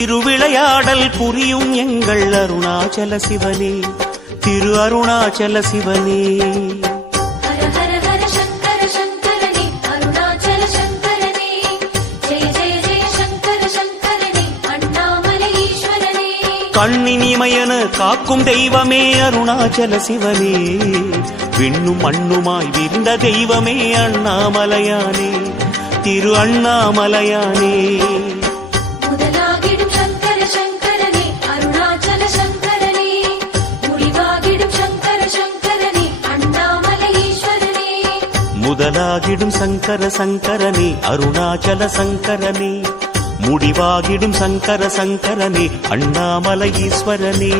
திருவிளையாடல் புரியும் எங்கள் அருணாச்சல சிவனே, திரு அருணாச்சல சிவனே. கண்ணினிமயன காக்கும் தெய்வமே அருணாச்சல சிவனே, விண்ணும் மண்ணுமாய் விரிந்த தெய்வமே அண்ணாமலையானே, திரு அண்ணாமலையானே. முதலாகிடும் சங்கர சங்கரனே அருணாச்சல சங்கரனே, முடிவாகிடும் சங்கர சங்கரனே அண்ணாமலை ஈஸ்வரனே. முதலாகிடும் சங்கர சங்கரனே அருணாச்சல சங்கரனே, முடிவாகிடும் சங்கர சங்கரனே அண்ணாமலை ஈஸ்வரனே.